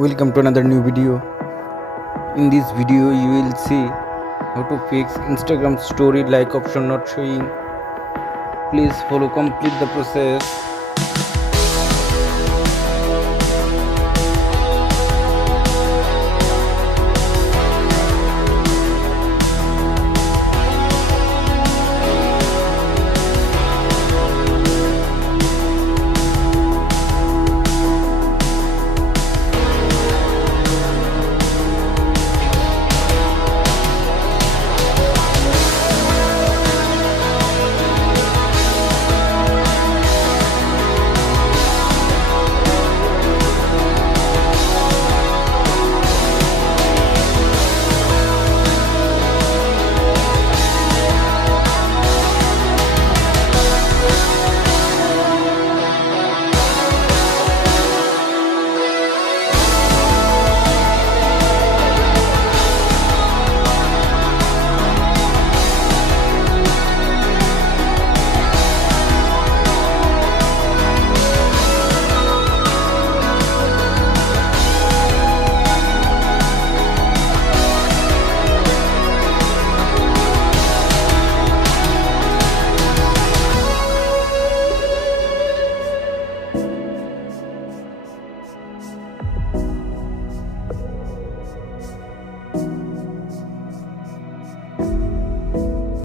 Welcome to another new video. In this video you will see how to fix Instagram story like option not showing. Please follow complete the process.